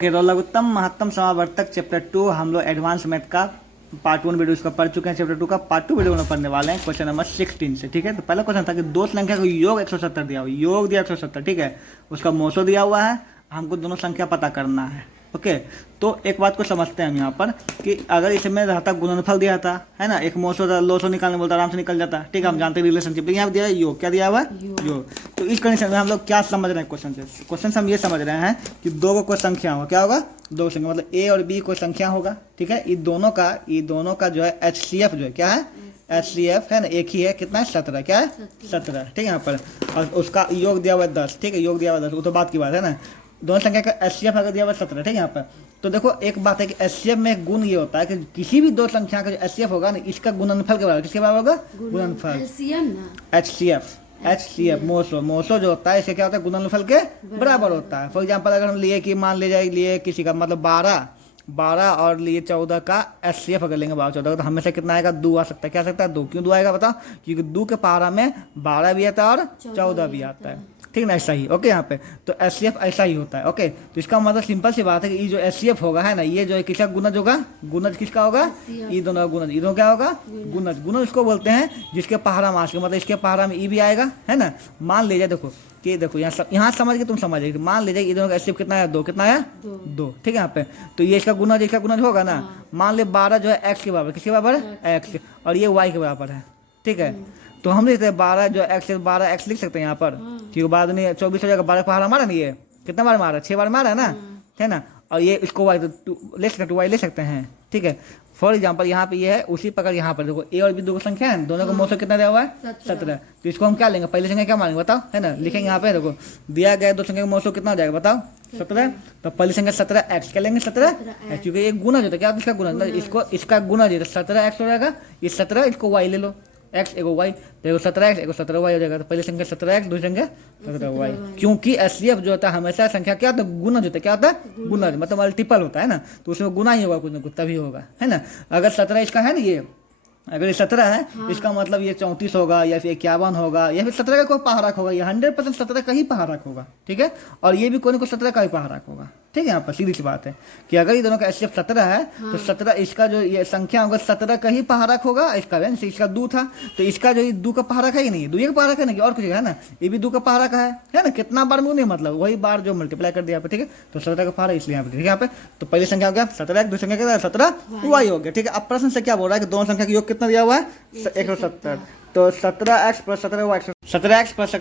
लघुत्तम महत्तम समावर्तक चैप्टर 2 हम लोग एडवांस मैथ का पार्ट 1 वीडियो इसका पढ़ चुके हैं। चैप्टर 2 का पार्ट 2 वीडियो में पढ़ने वाले हैं क्वेश्चन नंबर 16 से। ठीक है, तो पहला क्वेश्चन था कि दो संख्या को योग 170 दिया हुआ, योग दिया 170। ठीक है, उसका मोसो दिया हुआ है, हमको दोनों संख्या पता करना है। ओके, तो एक बात को समझते हैं हम यहाँ पर कि अगर इसमें रहता गुणनफल दिया था, है ना, एक मोसो लोसो निकालने बोलता आराम से निकल जाता। ठीक है, हम जानते हैं रिलेशनशिप, यहाँ दिया है योग। क्या दिया हुआ है? योग। तो इस कंडीशन में हम लोग क्या समझ रहे हैं क्वेश्चन से? क्वेश्चन से हम ये समझ रहे हैं कि दो को कोई संख्या होगा। क्या होगा? दो संख्या, मतलब ए और बी कोई संख्या होगा। ठीक है, ये दोनों का जो है HCF जो है, क्या है? HCF है ना, एक ही है। कितना है? 17। क्या है? 17। ठीक है, यहाँ पर और उसका योग दिया हुआ है 10। ठीक है, योग दिया हुआ 10, वो तो बात की बात है ना। दोनों संख्या का HCF अगर दिया हुआ 17। ठीक है, यहाँ पर तो देखो एक बात है कि HCF में एक गुण ये होता है कि किसी भी दो संख्या का जो HCF होगा ना, इसका गुणनफल के बराबर। किसके बराबर होगा? गुणनफल। HCF मोसो जो होता है, इसे क्या होता है? गुणनफल के बराबर होता है। फॉर एग्जाम्पल अगर हम लिए कि मान ले जाए लिए किसी का मतलब 12 और लिए 14 का HCF अगर लेंगे 12-14 तो हमेशा कितना आएगा? 2 आ सकता है। क्या आ सकता है? 2। क्यों 2 आएगा बताओ? क्योंकि 2 के पारा में 12 भी आता है और 14 भी आता है। ठीक ना, ऐसा ही। ओके, यहाँ पे तो HCF ऐसा ही होता है। ओके, तो इसका मतलब सिंपल सी बात है कि ये जो HCF होगा है ना, ये जो है किसका गुणज होगा? गुणज किसका होगा? ये दोनों का गुणज। ये दोनों क्या होगा? गुणज। गुणज इसको बोलते हैं जिसके पहाड़ा मास के, मतलब इसके पहाड़ा में ई भी आएगा, है ना। मान लीजिए देखो कि देखो यहाँ समझ के तुम समझ रहे, मान लीजिए ये दोनों का HCF कितना है? 2। कितना है? 2। ठीक है, यहाँ पे तो ये इसका गुणज होगा ना। मान ले 12 जो है x के बराबर, किसके बराबर? x, और ये y के बराबर है। ठीक है, तो हम लिखते हैं 12 जो x 12x लिख सकते हैं यहाँ पर, क्योंकि बाद में 24 हो जाएगा। 12 पहाड़ा मारा ना, ये कितना बार मारा? 6 बार मारा है ना, है ना। और ये इसको y तो ले सकते, 2y ले सकते हैं। ठीक है, फॉर एग्जाम्पल यहाँ पे ये है, उसी प्रकार यहाँ पर देखो a और b दो संख्या है, दोनों का मोसो कितना दिया हुआ है? 17। तो इसको हम क्या लेंगे? पहले संख्या क्या मानेंगे बताओ, है ना। लिखेंगे यहाँ पे देखो दिया गया दो संख्या का मोसो कितना हो जाएगा बताओ? 17। तो पहली संख्या 17x, क्या लेंगे? 17x, क्योंकि एक गुणज होता है। क्या इसका गुणज? इसको इसका गुणज है, 17x हो जाएगा। ये 17, इसको y ले लो, x एगो y, तो एगो 17x एगो 17y हो जाएगा। तो पहली संख्या 17x, दूसरी संख्या 17y, क्योंकि HCF जो होता है हमेशा संख्या क्या होता है? गुणज होता है। क्या होता है? गुणज, मतलब मल्टीपल होता है ना, तो उसमें गुना ही होगा, कुछ ना कुछ तभी होगा, है ना। अगर 17 इसका है ना, ये अगर ये 17 है, इसका मतलब ये 34 होगा या फिर 51 होगा या फिर 17 का कोई पहाड़क होगा। ये 100% 17 का ही पहाड़क होगा। ठीक है, और ये भी कोई ना कोई 17 का ही पहाड़क होगा। ठीक है, यहाँ पर सीधी सी बात है कि अगर ये दोनों का HCF 17 है तो 17 इसका जो ये संख्या होगा 17 का ही पहाड़क होगा। इसका 2 था तो इसका जो 2 का पहाड़क है ही नहीं, 2 का पहाड़क है ना, और कुछ है ना, ये भी 2 का पहाड़क है ना। कितना बार में नहीं, मतलब वही बार जो मल्टीप्लाई कर दिया। ठीक है, तो 17 का पहाड़ा इसलिए यहाँ पे। ठीक है, यहाँ पे तो पहली संख्या हो गया 17, दूसरी संख्या क्या? 17y हो गया। ठीक है, अब प्रश्न से क्या बोल रहा है कि दोनों संख्या का योग कितना दिया हुआ है? 170। तो 17x plus 17y, 17x plus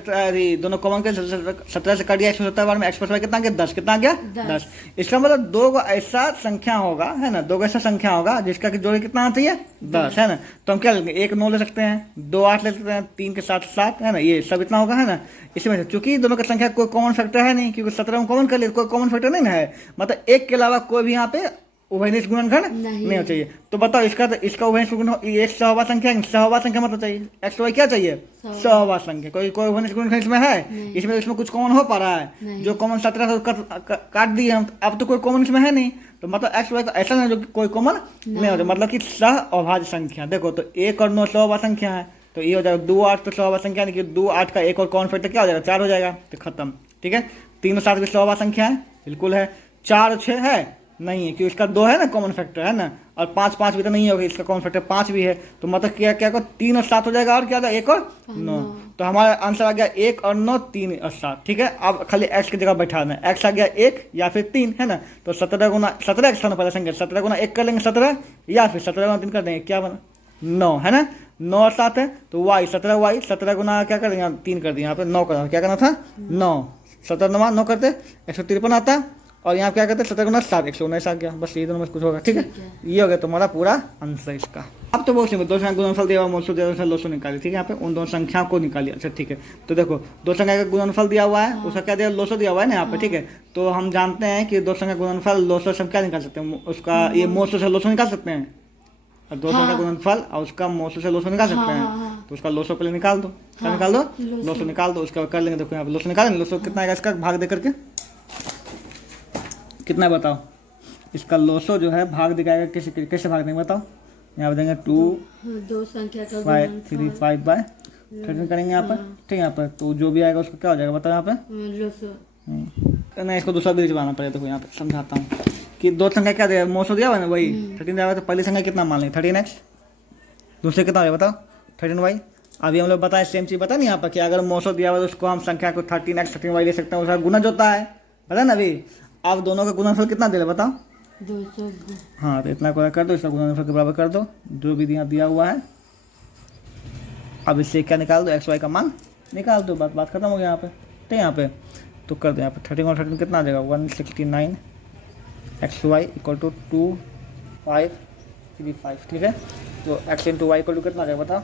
दोनों कॉमन के 17 से कट गया 170 बार में x प्लस y कितना गया? 10। कितना गया? 10। इसका मतलब दो को ऐसा संख्या होगा, है ना, दो को ऐसा संख्या होगा जिसका कि जोड़ी कितना आना चाहिए? 10, है ना। तो हम क्या लेंगे? 1 9 ले सकते हैं, 2 8 ले सकते हैं, 3 के साथ 7, है ना, ये सब इतना होगा, है ना। इसमें से चूंकि दोनों की संख्या कोई कॉमन फैक्टर है नहीं, क्योंकि 17 में कॉमन कर लिए, कोई कॉमन फैक्टर नहीं है, मतलब एक के अलावा कोई भी यहाँ पे उभयनिष्ठ गुणनखंड नहीं होना चाहिए। तो बताओ इसका उभयनिष्ठ गुणनखंड एक सहवा संख्या, सहवा संख्या मतलब चाहिए x y क्या चाहिए? सहवा संख्या। कोई उभयनिष्ठ गुणनखंड इसमें है? इसमें कुछ कॉमन हो पा रहा है? जो कॉमन 17 से काट दिए हम, अब तो कोई कॉमन इसमें है नहीं। तो मतलब x y ऐसा नहीं जो कोई कॉमन नहीं होता, मतलब कि सह अभाज्य संख्या। देखो तो 1 और 9 सहवा संख्या है, तो ये हो जाएगा 2 8 तो सहवा संख्या नहीं, 2 8 का एक और कॉमन फैक्टर क्या हो जाएगा? 4 हो जाएगा, तो खत्म। ठीक है, 3 और 7 भी सहवा संख्या है, बिल्कुल है। 4 और 6 है नहीं है, क्योंकि इसका 2 है ना कॉमन फैक्टर, है ना, और 5 भी तो नहीं होगा, इसका कॉमन फैक्टर 5 भी है। तो मतलब क्या क्या को 3 और 7 हो जाएगा, और क्या 1 और 9। तो हमारा आंसर आ गया 1 और 9, 3 और 7। ठीक है, अब खाली x की जगह बैठाना है, x आ गया 1 या फिर 3, है ना। तो 17 गुना 17 x पहले संख्या 17 गुना 1 कर लेंगे 17, या फिर 17 गुना 3 कर देंगे, क्या बना? 9, है ना। 9 और 7 है तो y 17 गुना क्या कर देंगे? 3 कर देंगे, यहाँ पे 9 करना, क्या करना था? 9, 17 9 करते 153 आता, और यहाँ क्या कहते हैं 17 गुना 7 119 आ गया। बस ये दोनों में कुछ होगा। ठीक है, ये हो गया तुम्हारा पूरा आंसर इसका। अब तो बहुत सिंपल, दो संख्या गुणनफल दिया हुआ, मोसो दिया हुआ, लोसो निकाली। ठीक है, यहाँ पे उन दोनों संख्याओं को निकालिए। अच्छा ठीक है, तो देखो दो संख्या का गुणनफल दिया हुआ है, उसका क्या दिया? लोसो दिया हुआ है ना यहाँ पे। ठीक है, तो हम जानते हैं कि दो संख्या गुणनफल लोसो से हम क्या निकाल सकते हैं? उसका ये मोसो से लोसो निकाल सकते हैं, और दो संख्या गुणनफल और उसका मोसो से लोसो निकाल सकते हैं। तो उसका लोसो पहले निकाल दो, क्या निकाल दो? लोसो निकाल दो, उसका कर लेंगे। देखो यहाँ पे लोसो निकालेंगे, लोसो कितना आएगा इसका भाग दे करके? कितना है बताओ? इसका लोसो जो है भाग दिखाएगा, कैसे भाग देंगे बताओ? यहाँ पे देंगे 2 संख्या का 3 5 बाय 13 करेंगे यहाँ पर। ठीक है, यहाँ पर तो जो भी आएगा उसका क्या हो जाएगा बताओ यहाँ पे? लोसो। नहीं, इसको दूसरा ब्रिज बनाना पड़ेगा। देखो यहाँ पे समझाता हूँ कि दो संख्या क्या दिया, मोसो दिया हुआ ना वही 13 दिया हुआ, तो पहली संख्या कितना मान लें 13x, दूसरे कितना हो बताओ 13y। अभी हम लोग बताए सेम चीज़ पता नहीं यहाँ पर कि अगर मोसो दिया हुआ तो उसको हम संख्या को 13x 13y ले सकते हैं, उसका गुणज होता है, पता ना अभी। अब दोनों का गुणनफल कितना दे रहे बताओ 200। हाँ, तो इतना कर दो, इसका गुणनफल के बराबर कर दो, जो भी यहाँ दिया हुआ है। अब इससे क्या निकाल दो, एक्स वाई का मान निकाल दो, बात खत्म हो गया यहाँ पे। तो यहाँ पे तो कर दो यहाँ पे 13 और 13 कितना आ जाएगा 169 एक्स वाई इक्वल टू 2535, ठीक है। तो x into y equal to कितना आ जाएगा बताओ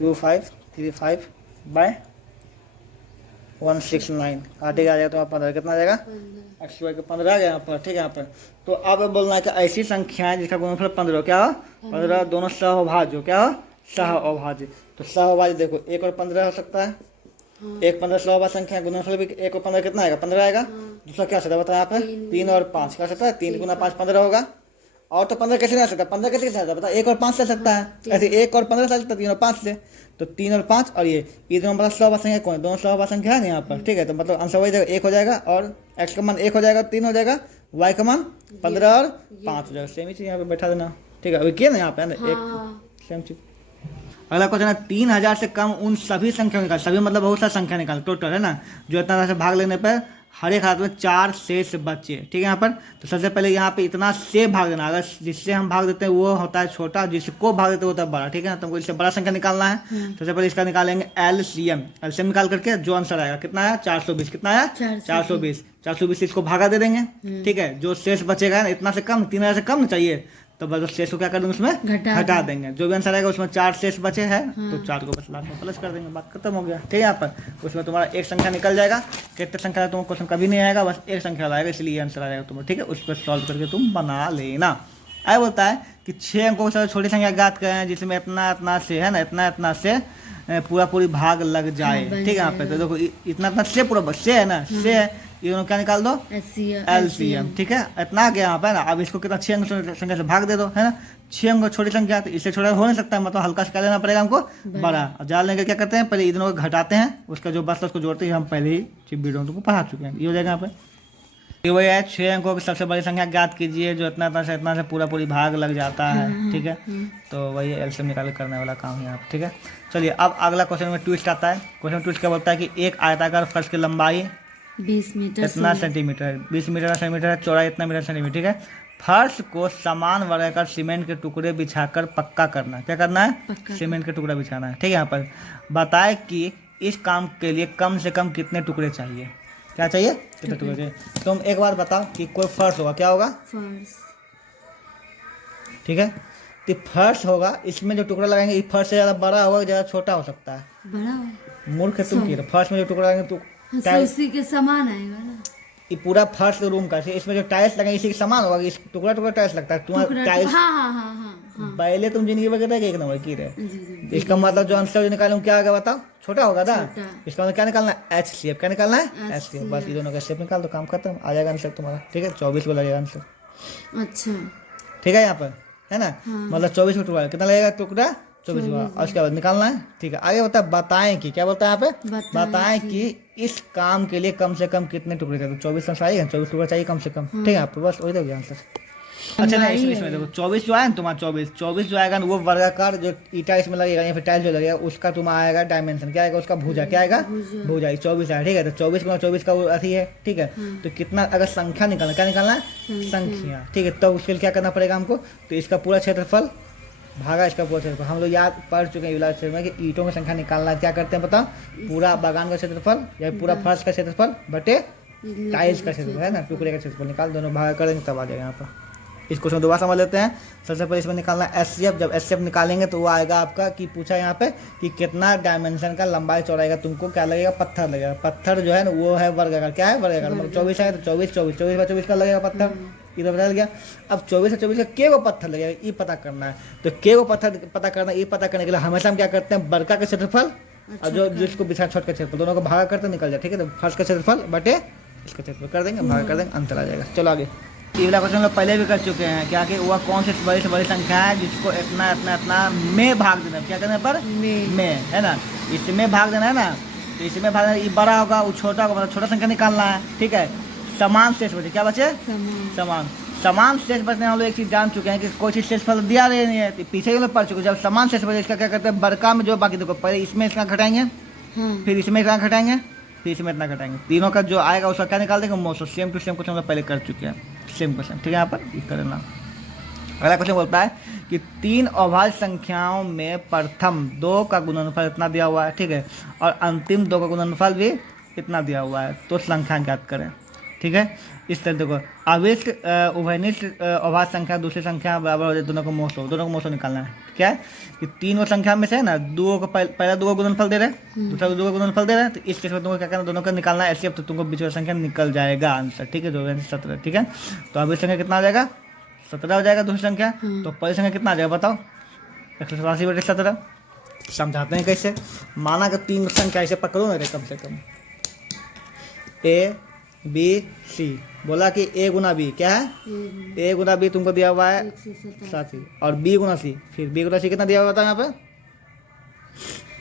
2535 बाय 169, काटेगा आ जाएगा तो 15, कितना आ जाएगा एक्स वाई का 15 आ गया यहाँ पर, ठीक है। यहाँ पर तो अब बोलना है कि ऐसी संख्याएं जिसका गुणनफल 15 हो, क्या हो 15, दोनों सहअभाज्य हो, क्या हो सहअभाज्य। तो सहअभाज्य देखो 1 और 15 हो सकता है, 1 15 सहअभाज्य संख्या, गुणनफल भी 1 और 15 कितना आएगा 15 आएगा। दूसरा क्या सकता है बताया यहाँ पे 3 और 5 क्या सकता है, 3 गुना 5 15 होगा। और तो 15 कैसे नहीं आ सकता, 15 कैसे आ सकता है बता, 1 और 5 से सकता है, ऐसे 1 और 15 से सकता है, 3 और 5 से। तो 3 और 5 और ये दोनों मतलब सहअभाज्य संख्या कौन है, दोनों सहअभाज्य संख्या है ना यहाँ पर, ठीक है। तो मतलब आंसर वही जाएगा 1 हो जाएगा, और x का मान 1 हो जाएगा 3 हो जाएगा, y का मान 15 और 5 हो जाएगा। सेम ही चीज़ यहाँ पे बैठा देना, ठीक है। अभी किया ना यहाँ पे एक सेम चीज़। अगला क्वेश्चन है 3000 से कम उन सभी संख्या निकाल, सभी मतलब बहुत सारी संख्या निकाल टोटल है ना, जो इतना से भाग लेने पर हर एक हाथ में 4 शेष बचे, ठीक है। यहाँ पर तो सबसे पहले यहाँ पे इतना से भाग देना, अगर जिससे हम भाग देते हैं वो होता है छोटा, जिसको भाग देते हैं वो होता है बड़ा, ठीक है ना। तो हमको इससे बड़ा संख्या निकालना है। सबसे पहले इसका निकालेंगे एलसीएम निकाल करके जो आंसर आएगा कितना है 420, कितना है 420 इसको भागा दे देंगे, ठीक है। जो शेष बचेगा ना इतना से कम 3000 से कम चाहिए, तो बस शेष को क्या कर देंगे उसमें हटा देंगे। जो भी आंसर आएगा उसमें 4 शेष बचे हैं, तो 4 को बस लास्ट में प्लस कर देंगे, बात खत्म हो गया, ठीक है। यहाँ पर उसमें तुम्हारा एक संख्या निकल जाएगा, कितने संख्या तुम क्वेश्चन कभी नहीं आएगा, बस एक संख्या आएगा, इसलिए आंसर आएगा तुम्हें, ठीक है। उस पर सॉल्व करके तुम बना लेना। आया बोलता है कि 6 अंकों के साथ छोटी संख्या ज्ञात करें जिसमें इतना इतना से है ना, इतना इतना से पूरा भाग लग जाए, ठीक है। यहाँ पे तो देखो इतना इतना से पूरा से है ना, से ये दोनों क्या निकाल दो एलसीएम, ठीक है। इतना आ गया यहाँ पे ना। अब इसको कितना 6 अंक संख्या से भाग दे दो, है ना। 6 अंक छोटी संख्या, तो इससे छोटा हो नहीं सकता है, मतलब हल्का सा क्या लेना पड़ेगा हमको बड़ा। अब ज़्यादा लेंगे क्या करते हैं, पहले इन दोनों को घटाते हैं, उसका जो बचता है उसको जोड़ते हैं। हम पहले ही वीडियो तुमको पढ़ा चुके हैं, ये हो जाएगा यहाँ पे। ये वही है 6 अंकों की सबसे बड़ी संख्या ज्ञात कीजिए जो इतना इतना से पूरी भाग लग जाता है, ठीक है। तो वही एलसीएम निकाल करने वाला काम है यहाँ पे, ठीक है। चलिए अब अगला क्वेश्चन में ट्विस्ट आता है। क्वेश्चन ट्विस्ट क्या बोलता है कि एक आयताकार फर्श की लंबाई 20 मीटर इतना सेंटीमीटर, 20 मीटर सेंटीमीटर, चौड़ाई इतना मीटर सेंटीमीटर, ठीक है। फर्श को समान वर्गाकार सीमेंट के टुकड़े बिछाकर पक्का करना, क्या करना है सीमेंट के टुकड़ा बिछाना है, ठीक है। यहाँ पर बताए कि इस काम के लिए कम से कम कितने टुकड़े चाहिए, क्या चाहिए कितने टुकड़े चाहिए। तुम एक बार बताओ कि कोई फर्श होगा, क्या होगा फर्श, ठीक है। तो फर्श होगा, इसमें जो टुकड़ा लगाएंगे ये फर्श से ज़्यादा बड़ा होगा, ज़्यादा छोटा हो सकता है, बड़ा मूर्ख तुम की। फर्श में जो टुकड़ा लगाएंगे तो उसी के समान आएगा ना, ये पूरा फर्श रूम का, इसमें जो टाइल्स लगे इसी के समान होगा, इस टुकड़ा टुकड़ा टाइल्स लगता है तुम्हारा टाइल्स। हाँ। पहले तुम जिंदगी वगैरह एक नंबर की रहे। इसका मतलब जो आंसर निकालूँ क्या होगा बताओ, छोटा होगा ना। इसका मतलब क्या निकालना है एच शेप, क्या निकालना है एच शेप, बस ये दोनों का शेप निकाल दो, काम खत्म, आ जाएगा आंसर तुम्हारा, ठीक है। 24 को लगेगा आंसर, अच्छा ठीक है। यहाँ पर है ना, मतलब 24 को टुकड़ा कितना लगेगा टुकड़ा 24 हुआ, और उसके बाद निकालना है, ठीक है। आगे होता है बताएं कि, क्या बोलता है यहाँ पे बताएं कि इस काम के लिए कम से कम कितने टुकड़े चाहिए। 24 आंसर आएगा, 24 टुकड़ा चाहिए कम से कम, ठीक है। आप बस वही दोगे आंसर। अच्छा नहीं, इसमें देखो 24 जो आया ना तुम्हारा 24 जो आएगा ना वो वर्गाकार जो ईटा इसमें लगेगा या फिर टाइल जो लगेगा उसका तुम्हारा आएगा डायमेंशन, क्या आएगा उसका भुजा, क्या आएगा भुजा, 24 आएगा, ठीक है। तो 24 का वो अथी है, ठीक है। तो कितना अगर संख्या निकालना, क्या निकालना है संख्या, ठीक है। तो उसके लिए क्या करना पड़ेगा हमको, तो इसका पूरा क्षेत्रफल भागा इसका पूरा क्षेत्रफल। हम लोग याद पढ़ चुके हैं इलाज में कि ईंटों की संख्या निकालना क्या करते हैं बताओ, पूरा बागान का क्षेत्रफल या पूरा फर्श का क्षेत्रफल बटे टाइल्स का क्षेत्रफल, है ना, टुकड़े का क्षेत्रफल निकाल, दोनों भाग कर देंगे तब आ जाएगा यहाँ पर। इस क्वेश्चन दोबारा समझ लेते हैं। सबसे पहले इसमें निकालना एचसीएफ, जब एचसीएफ निकालेंगे तो वो आएगा आपका कि पूछा यहाँ पे कि कितना डायमेंशन का लंबाई चौड़ाई का तुमको क्या लगेगा, पत्थर लगेगा। पत्थर जो है ना वो है वर्गाकार, क्या है वर्गाकार, मतलब 24 है तो 24 का लगेगा पत्थर, इधर बदल गया। अब 24 से 24 का के वो पत्थर लगेगा ये पता करना है। तो के वो पत्थर पता करना, ये पता करने के लिए हमेशा हम क्या करते हैं बड़का का क्षेत्रफल और जो जिसको बिछा छोट का क्षेत्रफल दोनों को भागा करते निकल जाए, ठीक है। तो फर्स्ट का क्षेत्रफल बटे इसका क्षेत्रफल कर देंगे, भागा कर देंगे, अंतर आ जाएगा। चलो आगे ये वाला क्वेश्चन हम लोग पहले भी कर चुके हैं क्या कि वह कौन सी बड़ी से बड़ी संख्या है जिसको इतना इतना इतना में भाग देना है। क्या करने पर में है ना, इसमें भाग देना है ना, तो इसमें भाग देना, ये बड़ा होगा वो छोटा होगा, मतलब छोटा संख्या निकालना है। ठीक है, समान शेष बचे, क्या बचे समान शेष बचने हम लोग एक चीज़ जान चुके हैं कि कोई चीज़ शेषफल दिया नहीं है, तो पीछे ही लोग पढ़ चुके हैं। जब समान शेष बचे इसका क्या करते हैं, बड़का में जो बाकी देखो पहले इसमें इसका घटाएंगे, फिर इसमें इतना घटाएंगे, फिर इसमें इतना घटाएंगे, तीनों का जो आएगा उसका क्या निकाल देंगे मोसो। सेम टू सेम कुछ हम लोग पहले कर चुके हैं, सेम क्वेश्चन। ठीक है, यहाँ पर इस करना। अगला क्वेश्चन बोलता है कि 3 अभाज्य संख्याओं में प्रथम 2 का गुणनफल इतना दिया हुआ है, ठीक है, और अंतिम 2 का गुणनफल भी इतना दिया हुआ है, तो संख्या ज्ञात करें। ठीक है, इस तरह देखो अविष्ट उभयनिष्ठ अभाज्य संख्या दूसरी संख्या बराबर हो जाए, दोनों को मोसो निकालना है। क्या है कि 3 संख्या में से है ना 2 को पहला 2 का गुणनफल दे रहे, दूसरा 2 का गुणनफल दे रहे, तो इस केस में तुमको क्या करना, दोनों का निकालना है, ऐसे अब तो तुमको बीच वाला संख्या निकल जाएगा आंसर। ठीक है, 2 17। ठीक है, तो अभी संख्या कितना आ जाएगा, 17 हो जाएगा दूसरी संख्या। तो पहली संख्या कितना आ जाएगा बताओ, 187/17। समझाते हैं कैसे। माना कि 3 संख्या ऐसे पकड़ो मेरे कम से कम, ए बी सी, बोला कि ए गुना बी क्या है, ए गुना बी तुमको दिया हुआ है 87 और बी गुना सी, फिर बी गुना सी कितना दिया हुआ था यहाँ पे,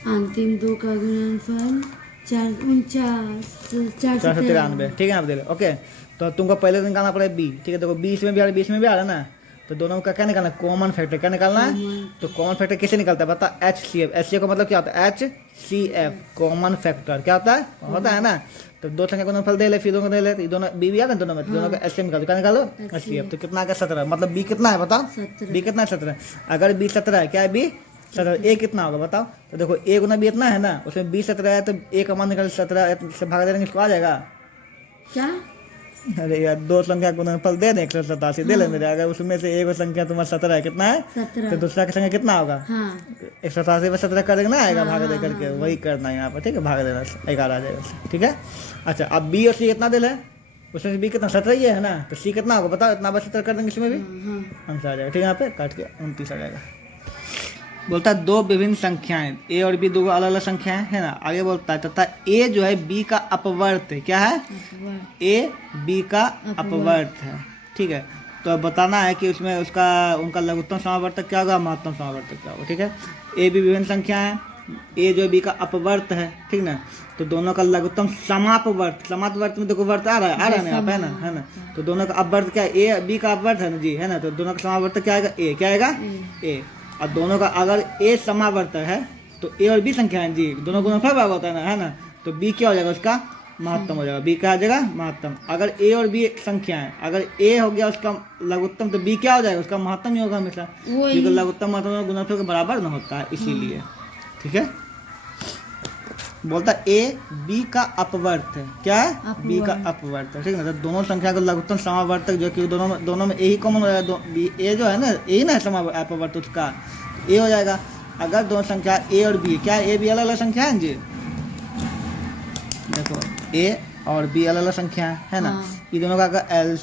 अंतिम 2 का गुणनफल 493। ठीक है, यहाँ पे दे रहे। ओके, तो तुमको पहले निकालना पड़ेगा बी। ठीक है, देखो बी इसमें भी आ रहा है, बी इसमें भी आ रहा है ना, तो दोनों का क्या निकालना है, कॉमन फैक्टर। क्या निकालना है, तो कॉमन फैक्टर कैसे निकलता है बता, HCF। HCF का मतलब क्या होता है, HCF कॉमन फैक्टर क्या होता है ना। तो 2 संख्या को गुणनफल दे ले, फिर दोनों को दे ले, तो दोनों बी भी आ रहा है दोनों में, दोनों का HCF निकालो। क्या निकालो, HCF। तो कितना आ गया 17, मतलब बी कितना है बताओ, बी कितना है 17। अगर बी 17 है, क्या है बी 17, ए कितना होगा बताओ। तो देखो ए गुना बी इतना है ना, उसमें बी 17 है, तो ए का मान निकाल 17 से भाग देंगे, इसको आ जाएगा क्या। अरे यार 2 संख्या को गुणनफल दे दें 187 दे लेंगे। अगर उसमें से एक संख्या तुम्हारा 17 है, कितना है 17, तो दूसरा की संख्या कितना होगा, 187 में 17 कर देंगे ना, आएगा भाग दे करके, वही करना है यहाँ पर। ठीक है, भाग देना 11 आ जाएगा। ठीक है, अच्छा अब बी और सी कितना दिल है, उसमें बी कितना 17 ही है ना, तो सी कितना होगा बताओ, इतना बस 17 कर देंगे इसमें भी आंसर आ जाएगा। ठीक है, यहाँ पे काट के 29 आ जाएगा। बोलता है 2 विभिन्न संख्याएं ए और बी 2 अलग अलग संख्याएं है ना। आगे बोलता है तथा ए जो है बी का अपवर्त है, क्या है, ए बी का अपवर्त है। ठीक है, तो बताना है कि उसमें उसका उनका लघुत्तम समावर्तक क्या होगा, महत्तम समावर्तक क्या होगा। ठीक है, ए बी विभिन्न संख्या है, ए जो बी का अपवर्त है, ठीक ना, तो दोनों का लघुत्तम समापवर्त में देखो वर्त आ रहा है ना यहाँ पे, है ना, तो दोनों का अपवर्त क्या है, ए बी का अपवर्त है ना जी, है ना, तो दोनों का समावर्तक क्या आएगा, ए क्या आएगा, ए। और दोनों का अगर ए समावर्तक है तो ए और बी संख्या है जी, दोनों गुणनफल बराबर होता है ना, तो बी क्या हो जाएगा, उसका महत्तम हो जाएगा, बी क्या आ जाएगा, महत्तम। अगर ए और बी संख्या है, अगर ए हो गया उसका लघुत्तम, तो बी क्या हो जाएगा, उसका महत्तम ही होगा हमेशा, क्योंकि लघुत्तम महत्तम गुणनफल के बराबर न होता है, इसीलिए। ठीक है, बोलता है ए बी का अपवर्त है, क्या है, बी का अपवर्त है। ठीक है ना, तो दोनों संख्या का लघुत्तम समावर्तक जो कि दोनों में ए ही कॉमन हो जाएगा, ए जो है ना, ए ना अपवर्त उसका ए हो जाएगा। अगर दोनों संख्या ए और बी, क्या ए बी अलग अलग संख्या है जी, देखो ए और बी अलग अलग संख्या है ना, ये दोनों का अगर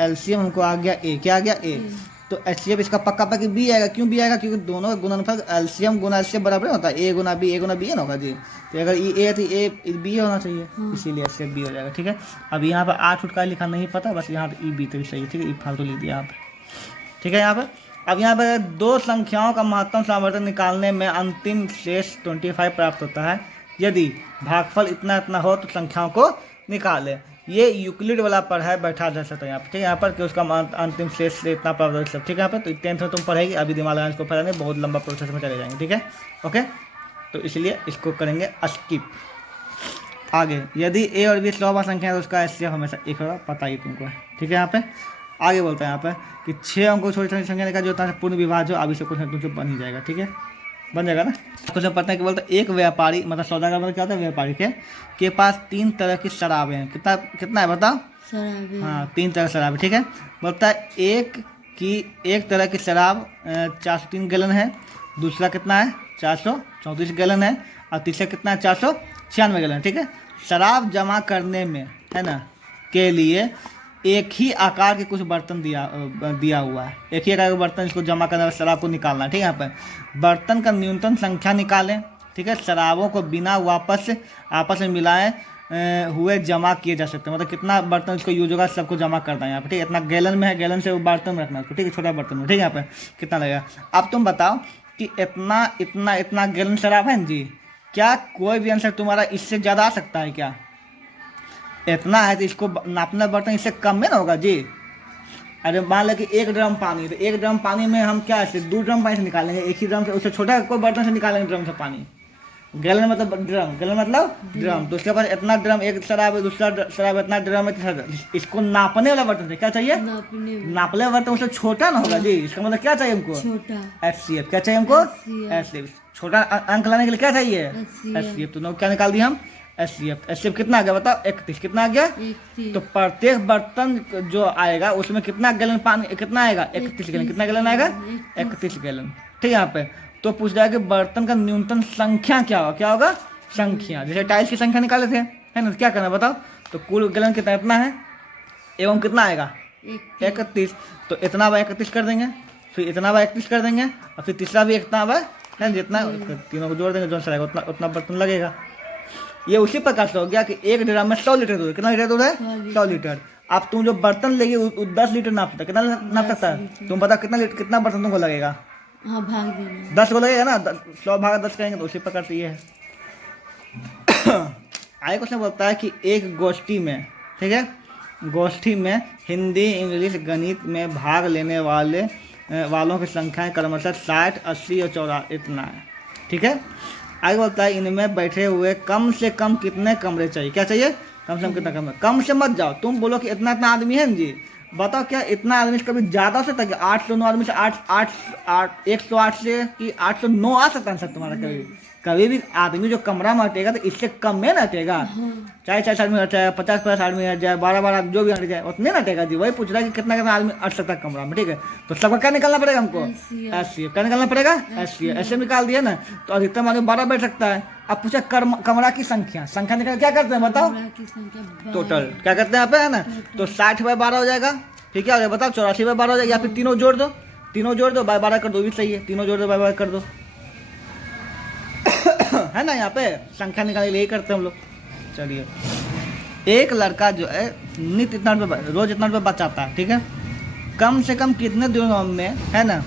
एलसीएम हमको आ गया ए, क्या आ गया ए, तो एचसीएफ इसका पक्का पक्की बी आएगा। क्यों बी आएगा, क्योंकि दोनों का गुणनफल एलसीएम गुना एचसीएफ बराबर होता है, ए गुना बी है ना होगा जी, तो अगर ये ए थी ए बी होना चाहिए, इसीलिए एचसीएफ बी हो जाएगा। ठीक है, अब यहाँ पर 8 फुट का लिखा नहीं पता, बस यहाँ पर ई बी तो सही है। ठीक है, ई फालतू लिख दिया आप। ठीक है, यहाँ पर अब यहाँ पर 2 संख्याओं का महत्तम समावर्तन निकालने में अंतिम शेष 25 प्राप्त होता है। यदि भागफल इतना इतना हो तो संख्याओं को निकालें। ये यूक्लिड वाला पढ़ाई बैठा जा सकता है यहाँ पर। ठीक है, यहाँ पर कि उसका अंतिम शेष से इतना प्राप्त हो सब। ठीक है, यहाँ पर तो 10th में तुम पढ़ेगी, अभी दिमाग लगाने इसको पढ़ाने बहुत लंबा प्रोसेस में चले जाएंगे। ठीक है, ओके, तो इसलिए इसको करेंगे स्किप। आगे यदि ए और बी सौवा संख्या है तो उसका एचसीएफ हमेशा एक होगा, पता ही तुमको है। ठीक है, यहाँ पे आगे बोलता है यहाँ पे कि 6 अंकों छोटी छोटी संख्या का जो होता है पूर्ण विभाज्य हो, अभी से कुछ तुमसे बन ही जाएगा। ठीक है, बन जाएगा ना। कुछ पता है कि बोलते एक व्यापारी, मतलब सौदागर मतलब क्या होता है, व्यापारी के पास 3 तरह की शराबें हैं। कितना है बताओ, हाँ 3 तरह की शराब। ठीक है, बोलता है एक तरह की शराब 403 गैलन है, दूसरा कितना है 434 गैलन है, और तीसरा कितना है 496 गैलन। ठीक है, शराब जमा करने में है ना के लिए एक ही आकार के कुछ बर्तन दिया हुआ है, एक ही आकार के बर्तन, इसको जमा करना, शराब को निकालना है। ठीक है, यहाँ पर बर्तन का न्यूनतम संख्या निकालें। ठीक है, शराबों को बिना वापस आपस में मिलाएं हुए जमा किए जा सकते हैं, मतलब कितना बर्तन इसको यूज होगा सबको जमा करना है यहाँ पे, ठीक है। इतना गैलन में है, गैलन से वो बर्तन में रखना है उसको, ठीक है, छोटा बर्तन में, ठीक है। यहाँ पे कितना लगेगा, अब तुम बताओ कि इतना इतना इतना गैलन शराब है ना जी, क्या कोई भी आंसर तुम्हारा इससे ज़्यादा आ सकता है क्या? इतना है तो इसको नापना बर्तन इससे कम में ना होगा जी। अरे मान लो कि 1 ड्रम पानी, तो 1 ड्रम पानी में हम क्या ऐसे 2 ड्रम पानी से निकालेंगे, एक ही ड्रम से, उससे छोटा कोई बर्तन से निकालेंगे ड्रम से पानी। गैलन मतलब ड्रम, गैलन मतलब ड्रम, तो उसके पास इतना ड्रम, एक शराब है, दूसरा शराब इतना ड्रम है, इसको नापने वाला बर्तन से क्या चाहिए, नापने वाला। नापने वाला बर्तन उससे छोटा ना होगा जी। इसका मतलब क्या चाहिए हमको, छोटा। HCF। क्या चाहिए हमको, HCF। HCF। छोटा अंक लाने के लिए क्या चाहिए, HCF। HCF। तो क्या निकाल दिया हम, HCF। HCF कितना आ गया बताओ, 31। कितना आ गया, 31। तो प्रत्येक बर्तन जो आएगा उसमें कितना गैलन पानी, कितना आएगा, 31 गैलन। कितना गैलन आएगा, 31 गैलन, ठीक है। यहाँ पे तो पूछ रहा है कि बर्तन का न्यूनतम संख्या क्या होगा, क्या होगा, संख्या। जैसे टाइल्स की संख्या निकाले थे, है ना, तो क्या करना बताओ, तो कुल गैलन कितना, इतना है, एवं कितना आएगा, 31। तो इतना बाय 31 कर देंगे, फिर इतना बाय 31 कर देंगे, और फिर तीसरा भी इतना बाय, है ना, जितना तीनों को जोड़ देंगे, जो सा उतना उतना बर्तन लगेगा। ये उसी प्रकार से हो गया कि 1 ड्रम में 100 लीटर दूध, कितना लीटर दूध है, 100 लीटर। अब तुम जो बर्तन लेगी 10 लीटर नाप सकता है, कितना नाप सकता है, तुम बताओ कितना बर्तन तुमको लगेगा, हाँ भाग देना। 10 को लगेगा ना, 100 भागा 10 करेंगे, तो उसी प्रकार से ये है। आगे क्वेश्चन बोलता है कि एक गोष्ठी में, ठीक है, गोष्ठी में हिंदी, इंग्लिश, गणित में भाग लेने वालों की संख्या क्रमशः 60, 80 और 84 इतना है, ठीक है। आगे बोलता है इनमें बैठे हुए कम से कम कितने कमरे चाहिए, क्या चाहिए, कम से कम कितना कमरे। कम से मत जाओ, तुम बोलो कि इतना इतना आदमी है ना जी, बताओ क्या इतना आदमी से कभी ज़्यादा हो सकता है कि 809 आदमी से 108 से कि 809 आ सकता है सर तुम्हारा, कभी भी आदमी जो कमरा में हटेगा तो इससे कम में ना हटेगा, चाहे 40 आदमी हट जाए, 50 आदमी हट जाए, 12 जो भी हट जाए उतने ना हटेगा जी। वही पूछ रहा है कि कितना कितना आदमी हट सकता है कमरा में, ठीक है। तो सबका क्या निकालना पड़ेगा हमको, HCF। क्या निकालना पड़ेगा, HCF। ऐसे निकाल दिया ना, तो अधिकतम आदमी 12 बैठ सकता है। अब पूछा कमरा की संख्या निकाल, क्या करते हैं बताओ, टोटल क्या करते हैं यहाँ पे, है ना, तो 60/12 हो जाएगा, ठीक है। और बताओ 84/12 हो जाएगा, या फिर तीनों जोड़ दो, बाय 12 कर दो, भी सही है, तीनों जोड़ दो, बाय 12 कर दो, है ना। यहाँ पे संख्या निकालने के लिए यही करते हैं हम लोग। चलिए, एक लड़का जो है नित्य इतना रुपये, रोज इतना रुपये बचाता है, ठीक है, कम से कम कितने दिनों में, है ना,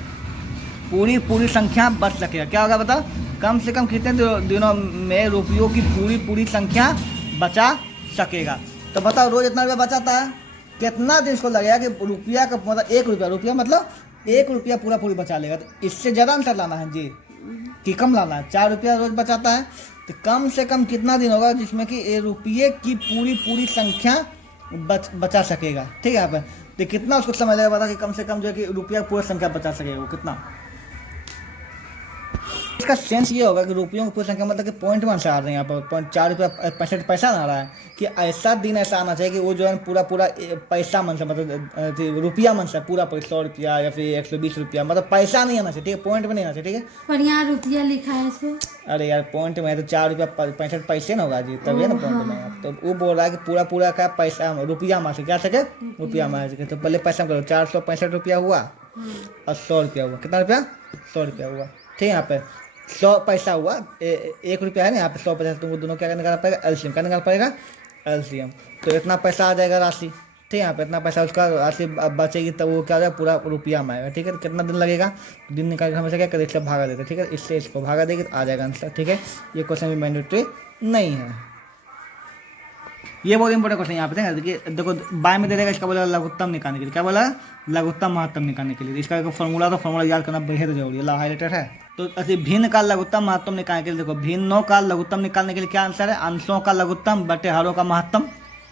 पूरी संख्या बच सकेगा, क्या होगा बताओ, कम से कम कितने दिनों में रुपयों की पूरी संख्या बचा सकेगा। तो बताओ रोज इतना रुपया बचाता है, कितना दिन इसको लगेगा कि रुपया का मतलब 1 रुपया मतलब 1 रुपया पूरी बचा लेगा। तो इससे ज़्यादा आंसर लाना है जी कि कम लाना है। 4 रुपया रोज बचाता है, तो कम से कम कितना दिन होगा जिसमें कि रुपये की पूरी संख्या बचा सकेगा, ठीक है। यहाँ पे तो कितना उसको समझ लगेगा बता कि कम से कम जो है कि रुपया पूरी संख्या बचा सकेगा वो कितना। इसका सेंस ये होगा कि रुपयों की पूरी संख्या मतलब कि पॉइंट में आंसर आ रहे हैं यहाँ पर, 4 रुपया 65 पैसा ना आ रहा है, कि ऐसा दिन ऐसा आना चाहिए कि वो जो है पूरा पैसा मन से, मतलब रुपया मन से पूरा 100 रुपया या फिर 120 रुपया, मतलब पैसा नहीं आना चाहिए, ठीक है, पॉइंट में नहीं आना चाहिए, ठीक है। पर यहाँ रुपया लिखा है इसमें। अरे यार पॉइंट में है तो 4 रुपया 65 पैसे ना होगा जी, तभी ना पॉइंट में। तो वो बोल रहा है कि पूरा का पैसा रुपया में क्या सके, रुपया में सके। तो पहले पैसा करो, 465 रुपया हुआ और 100 रुपया हुआ, कितना रुपया, 100 रुपया हुआ, ठीक है। यहाँ पे 100 पैसा हुआ, 1 रुपया है ना, यहाँ पे 100 पैसा, तुमको दोनों क्या निकालना पड़ेगा, LCM। क्या निकालना पड़ेगा, LCM। तो इतना पैसा आ जाएगा राशि, ठीक है। यहाँ पे इतना पैसा उसका राशि बचेगी, तब वो क्या हो जाएगा, पूरा रुपया में आएगा, ठीक है। कितना दिन लगेगा, दिन निकाल के हमेशा क्या करें, इससे भागा देते, ठीक है, इससे इसको भागा देगी तो आ जाएगा आंसर, ठीक है। ये क्वेश्चन भी मैंडेटरी नहीं है। ये बहुत इंपॉर्टेंट क्वेश्चन यहाँ पे देखिए, देखो बाय में दे देगा, इसका बोला लघुत्तम निकालने के लिए, क्या बोला, लघुत्तम महत्तम निकालने के लिए। इसका फॉर्मूला, तो फॉर्मूला याद करना बेहद जरूरी है, हाईलाइटेड है। तो ऐसे भिन्न का लघुत्तम महत्तम निकालने के लिए देखो, भिन्नों का लघुत्तम निकालने के लिए क्या आंसर है, अंशों का लघुत्तम बटे हरों का महत्तम,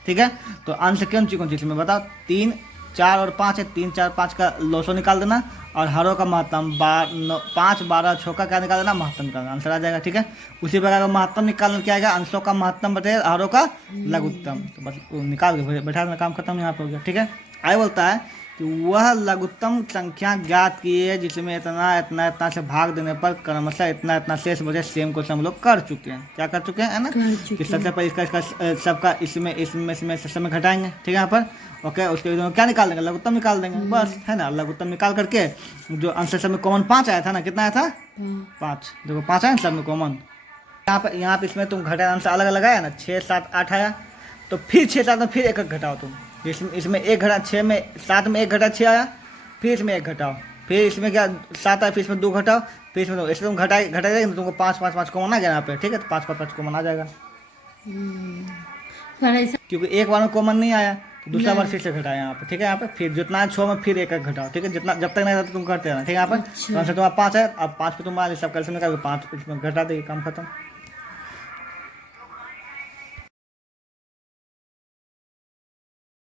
ठीक है। तो अंश कौन चीज में बताओ, 3, 4 और 5 है, 3, 4, 5 का लॉसो निकाल देना, और हरों का महत्तम 5, 12, 6 का क्या निकाल देना, महत्तम निकालना, आंसर आ जाएगा, ठीक है। उसी प्रकार का महत्तम निकालना क्या आएगा, अंशों का महत्तम बटे हरों का लघुत्तम। तो बस निकाल के बैठा देना, काम खत्म यहाँ पे हो गया, ठीक है। आगे बोलता है कि वह लघुत्तम संख्या ज्ञात की है जिसमें इतना से भाग देने पर क्रमशः इतना शेष बचे। सेम क्वेश्चन हम लोग कर चुके हैं, क्या कर चुके हैं, है ना, कि सबसे पहले इसका सबका इसमें समय घटाएंगे, ठीक है। यहाँ पर ओके, उसके बाद क्या निकाल देंगे, लघुत्तम निकाल देंगे, बस, है ना। लघुत्तम निकाल करके जो आंसर सब में कॉमन 5 आया था ना, कितना आया था, 5। देखो 5 आया सब में कॉमन, यहाँ पे इसमें तुम घटा आंसर अलग अलग आया ना, 6 7 8 आया, तो फिर 6 7 में फिर एक एक घटाओ तुम। इसमें एक घटा 6 में 7 में एक घटा 6 आया, फिर इसमें एक घटाओ, फिर इसमें क्या 7 आया, फिर इसमें 2 घटाओ, फिर इसमें 2, इसमें तुम घटा जाएगा तो तुमको 5 5 5 कॉमन आ गया यहाँ पे, ठीक है, तो 5 5 5 कॉमन आ जाएगा, पर ऐसा क्योंकि एक बार में कॉमन नहीं आया तो दूसरा बार नहीं। फिर से घटाया यहाँ पे, ठीक है। यहाँ पे फिर जितना है 6 में फिर एक एक घटाओ, ठीक है, जितना जब तक नहीं रहता तुम करते रहना, ठीक है। यहाँ पर अच्छा। तो आंसर तुम्हारा 5 है, अब 5 पे तुम मान सब कैलकुलेशन करके 5 इसमें घटा देगी, काम खत्म।